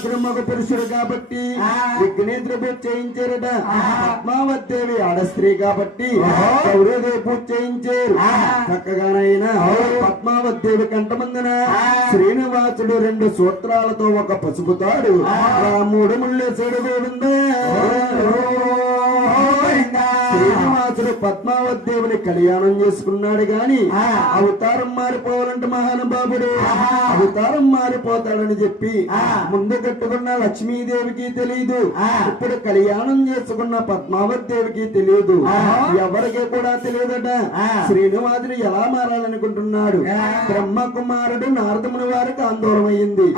శ్రీనివాసుడు మగ పురుషుడు కాబట్టి విఘ్నేశ్వర పూజ చేయించారట. పద్మావతి ఆడ స్త్రీ కాబట్టి గౌరీదేవి పూజ చేయించారు. చక్కగానైనా పద్మావతి కంటమందున శ్రీనివాసుడు 2 సూత్రాలతో ఒక పసుపు తాడు రాముడు ముళ్ళేశాడు. గోవిందా శ్రీనివాసుడు పద్మావతి దేవుని కళ్యాణం చేసుకున్నాడు గాని అవతారం మారిపోవాలంటే మహానుభావుడు అవతారం మారిపోతాడని చెప్పి ముందు కట్టుకున్న లక్ష్మీదేవికి తెలియదు. ఇప్పుడు కళ్యాణం చేసుకున్న పద్మావతి దేవికి తెలియదు. ఎవరికి కూడా తెలియదట శ్రీనివాసుడు ఎలా మారాలనుకుంటున్నాడు. బ్రహ్మ కుమారుడు నారదముని వారికి ఆందోళనమైంది.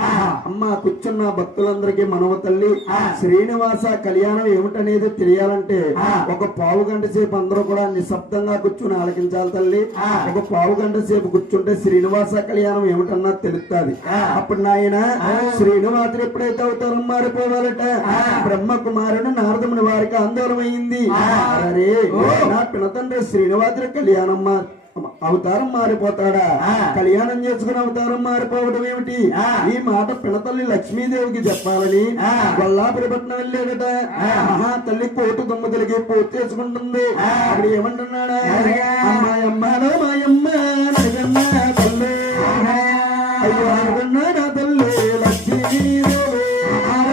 అమ్మ కూర్చున్న భక్తులందరికీ మనవ తల్లి శ్రీనివాస కళ్యాణం ఏమిటనేది తెలియాలంటే ఒక పావు గంట సేపు అందరూ కూడా నిశ్శబ్దంగా కూర్చుని ఆలకించాలి తల్లి. ఒక పావు గంట సేపు కూర్చుంటే శ్రీనివాస కళ్యాణం ఏమిటన్నా తెలుస్తుంది. అప్పుడు నాయన శ్రీనివాసుడు ఎప్పుడైతే అవతారం మారిపోవాలట బ్రహ్మ కుమారుడు నారదముని వారికి ఆందోళనమైంది. అరే నా పినతండ్రి శ్రీనివాసుడు కళ్యాణం అవతారం మారిపోతాడా? కళ్యాణం చేసుకుని అవతారం మారిపోవడం ఏమిటి? ఈ మాట పినతల్లి లక్ష్మీదేవికి చెప్పాలని గొల్లాపురిపట్నం వెళ్ళాడట. మహా తల్లి కోటు 9 పూర్తి చేసుకుంటుంది. అప్పుడు ఏమంటున్నాడా? అమ్మాయమ్మాలో మాయమ్మ